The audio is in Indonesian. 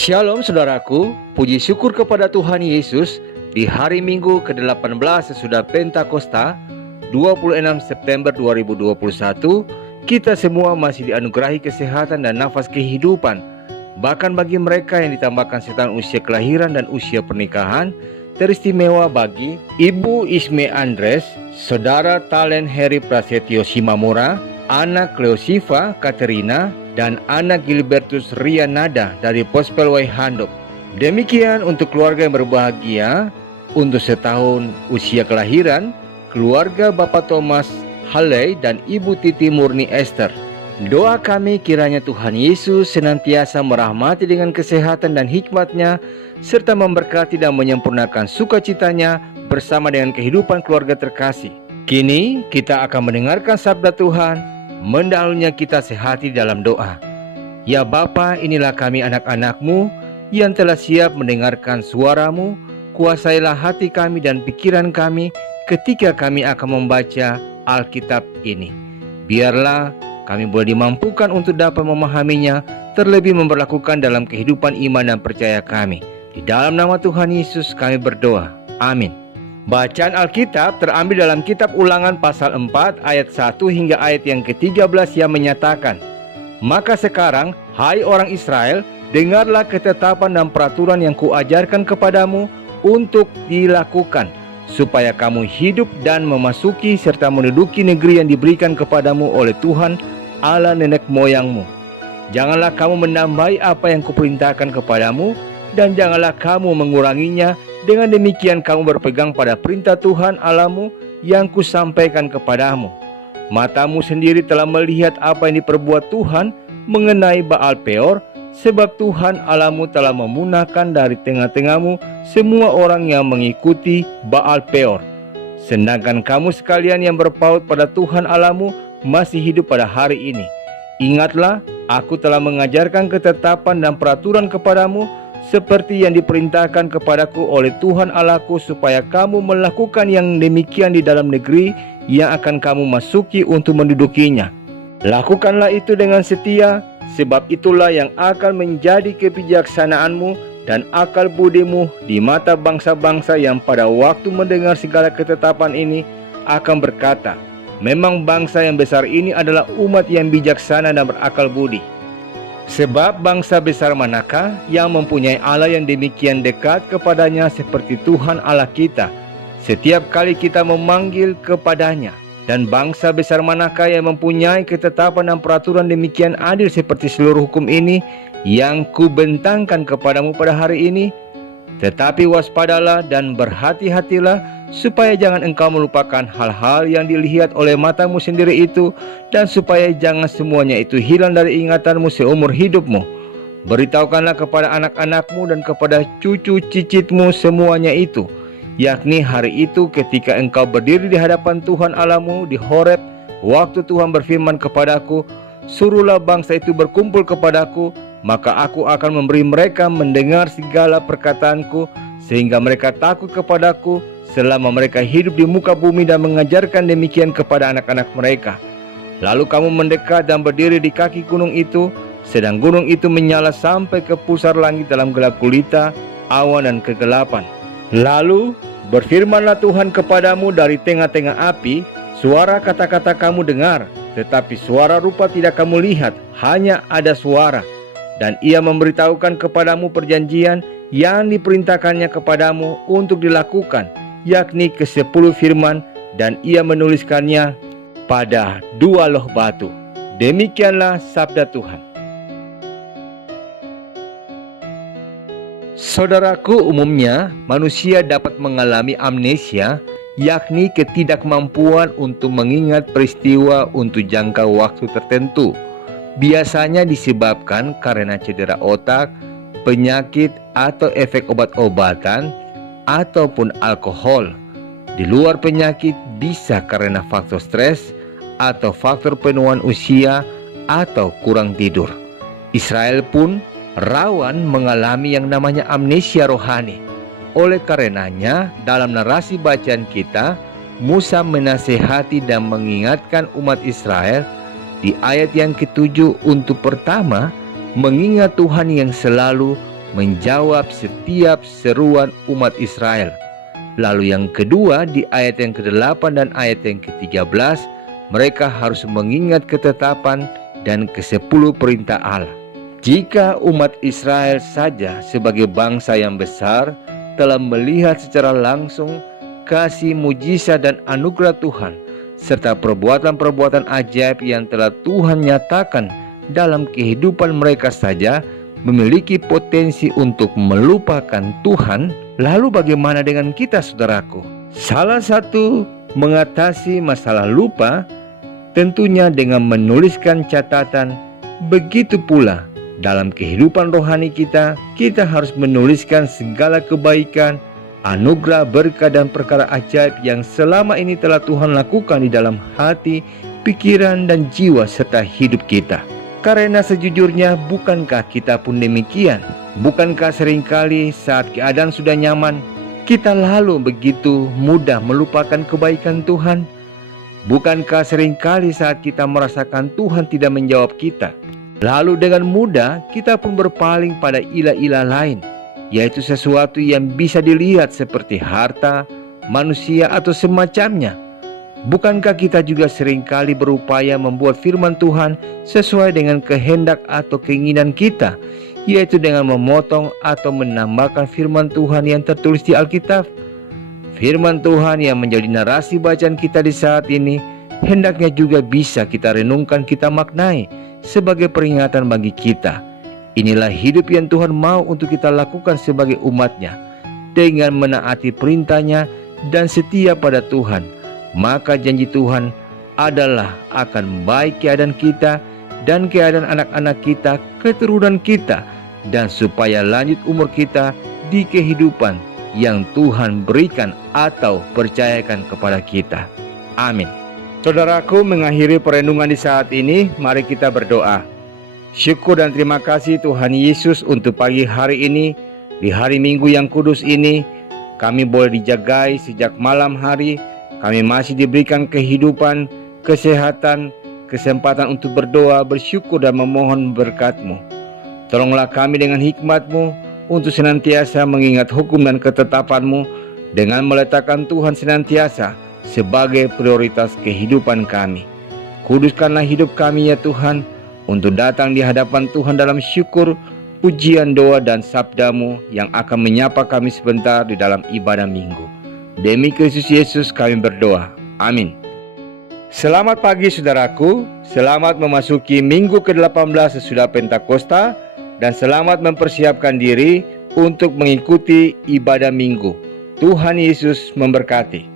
Shalom saudaraku, puji syukur kepada Tuhan Yesus. Di hari Minggu ke-18 sesudah Pentakosta 26 September 2021, kita semua masih dianugerahi kesehatan dan nafas kehidupan. Bahkan bagi mereka yang ditambahkan setan usia kelahiran dan usia pernikahan, teristimewa bagi Ibu Isme Andres, Saudara Talen Heri Prasetyo Simamura, anak Cleosiva Katerina, dan anak Gilbertus Rianada dari Pospelway Handok. Demikian untuk keluarga yang berbahagia. Untuk setahun usia kelahiran, keluarga Bapak Thomas Haley dan Ibu Titi Murni Esther. Doa kami kiranya Tuhan Yesus senantiasa merahmati dengan kesehatan dan hikmat-Nya, serta memberkati dan menyempurnakan sukacitanya bersama dengan kehidupan keluarga terkasih. Kini kita akan mendengarkan sabda Tuhan. Mendahulunya kita sehati dalam doa. Ya Bapa, inilah kami anak-anak-Mu yang telah siap mendengarkan suara-Mu. Kuasailah hati kami dan pikiran kami ketika kami akan membaca Alkitab ini. Biarlah kami boleh dimampukan untuk dapat memahaminya, terlebih memperlakukan dalam kehidupan iman dan percaya kami. Di dalam nama Tuhan Yesus kami berdoa. Amin. Bacaan Alkitab terambil dalam kitab Ulangan pasal 4 ayat 1 hingga ayat yang ke-13 yang menyatakan, "Maka sekarang, hai orang Israel, dengarlah ketetapan dan peraturan yang kuajarkan kepadamu untuk dilakukan, supaya kamu hidup dan memasuki serta menduduki negeri yang diberikan kepadamu oleh Tuhan Allah nenek moyangmu. Janganlah kamu menambahi apa yang kuperintahkan kepadamu, dan janganlah kamu menguranginya. Dengan demikian kamu berpegang pada perintah Tuhan Allahmu yang kusampaikan kepadamu. Matamu sendiri telah melihat apa yang diperbuat Tuhan mengenai Baal Peor, sebab Tuhan Allahmu telah memunahkan dari tengah-tengahmu semua orang yang mengikuti Baal Peor. Sedangkan kamu sekalian yang berpaut pada Tuhan Allahmu masih hidup pada hari ini. Ingatlah, aku telah mengajarkan ketetapan dan peraturan kepadamu, seperti yang diperintahkan kepadaku oleh Tuhan Allahku, supaya kamu melakukan yang demikian di dalam negeri yang akan kamu masuki untuk mendudukinya. Lakukanlah itu dengan setia, sebab itulah yang akan menjadi kebijaksanaanmu dan akal budimu di mata bangsa-bangsa yang pada waktu mendengar segala ketetapan ini akan berkata, memang bangsa yang besar ini adalah umat yang bijaksana dan berakal budi. Sebab bangsa besar manakah yang mempunyai Allah yang demikian dekat kepadanya seperti Tuhan Allah kita, setiap kali kita memanggil kepadanya? Dan bangsa besar manakah yang mempunyai ketetapan dan peraturan demikian adil seperti seluruh hukum ini yang kubentangkan kepadamu pada hari ini? Tetapi waspadalah dan berhati-hatilah, supaya jangan engkau melupakan hal-hal yang dilihat oleh matamu sendiri itu, dan supaya jangan semuanya itu hilang dari ingatanmu seumur hidupmu. Beritahukanlah kepada anak-anakmu dan kepada cucu cicitmu semuanya itu, yakni hari itu ketika engkau berdiri di hadapan Tuhan Allahmu di Horeb, waktu Tuhan berfirman kepadaku, suruhlah bangsa itu berkumpul kepadaku, maka aku akan memberi mereka mendengar segala perkataanku, sehingga mereka takut kepadaku selama mereka hidup di muka bumi, dan mengajarkan demikian kepada anak-anak mereka. Lalu kamu mendekat dan berdiri di kaki gunung itu, sedang gunung itu menyala sampai ke pusar langit dalam gelap gulita, awan dan kegelapan. Lalu berfirmanlah Tuhan kepadamu dari tengah-tengah api, suara kata-kata kamu dengar, tetapi suara rupa tidak kamu lihat, hanya ada suara. Dan ia memberitahukan kepadamu perjanjian yang diperintahkannya kepadamu untuk dilakukan, yakni ke-10 firman, dan ia menuliskannya pada 2 loh batu. Demikianlah sabda Tuhan. Saudaraku, umumnya manusia dapat mengalami amnesia, yakni ketidakmampuan untuk mengingat peristiwa untuk jangka waktu tertentu. Biasanya disebabkan karena cedera otak, penyakit atau efek obat-obatan, ataupun alkohol. Di luar penyakit bisa karena faktor stres atau faktor penuaan usia atau kurang tidur. Israel pun rawan mengalami yang namanya amnesia rohani. Oleh karenanya, dalam narasi bacaan kita, Musa menasehati dan mengingatkan umat Israel di ayat yang ke-7 untuk pertama, mengingat Tuhan yang selalu menjawab setiap seruan umat Israel. Lalu yang kedua, di ayat yang ke-8 dan ayat yang ke-13, mereka harus mengingat ketetapan dan ke-10 perintah Allah. Jika umat Israel saja sebagai bangsa yang besar telah melihat secara langsung kasih mujizat dan anugerah Tuhan, serta perbuatan-perbuatan ajaib yang telah Tuhan nyatakan dalam kehidupan mereka saja, memiliki potensi untuk melupakan Tuhan, lalu bagaimana dengan kita, saudaraku? Salah satu mengatasi masalah lupa tentunya dengan menuliskan catatan. Begitu pula dalam kehidupan rohani kita harus menuliskan segala kebaikan, anugerah, berkat dan perkara ajaib yang selama ini telah Tuhan lakukan di dalam hati, pikiran dan jiwa serta hidup kita. Karena sejujurnya, bukankah kita pun demikian? Bukankah seringkali saat keadaan sudah nyaman, kita lalu begitu mudah melupakan kebaikan Tuhan? Bukankah seringkali saat kita merasakan Tuhan tidak menjawab kita, lalu dengan mudah kita pun berpaling pada ilah-ilah lain, yaitu sesuatu yang bisa dilihat seperti harta, manusia atau semacamnya? Bukankah kita juga seringkali berupaya membuat firman Tuhan sesuai dengan kehendak atau keinginan kita, yaitu dengan memotong atau menambahkan firman Tuhan yang tertulis di Alkitab? Firman Tuhan yang menjadi narasi bacaan kita di saat ini hendaknya juga bisa kita renungkan, kita maknai sebagai peringatan bagi kita. Inilah hidup yang Tuhan mau untuk kita lakukan sebagai umatnya, dengan menaati perintahnya dan setia pada Tuhan. Maka janji Tuhan adalah akan baik keadaan kita dan keadaan anak-anak kita, keturunan kita, dan supaya lanjut umur kita di kehidupan yang Tuhan berikan atau percayakan kepada kita. Amin. Saudaraku, mengakhiri perenungan di saat ini, mari kita berdoa. Syukur dan terima kasih Tuhan Yesus untuk pagi hari ini, di hari Minggu yang kudus ini. Kami boleh dijagai sejak malam hari. Kami masih diberikan kehidupan, kesehatan, kesempatan untuk berdoa, bersyukur dan memohon berkat-Mu. Tolonglah kami dengan hikmat-Mu untuk senantiasa mengingat hukum dan ketetapan-Mu, dengan meletakkan Tuhan senantiasa sebagai prioritas kehidupan kami. Kuduskanlah hidup kami ya Tuhan, untuk datang di hadapan Tuhan dalam syukur, pujian, doa dan sabda-Mu yang akan menyapa kami sebentar di dalam ibadah minggu. Demi Kristus Yesus kami berdoa. Amin. Selamat pagi saudaraku. Selamat memasuki minggu ke-18 sesudah Pentakosta, dan selamat mempersiapkan diri untuk mengikuti ibadah minggu. Tuhan Yesus memberkati.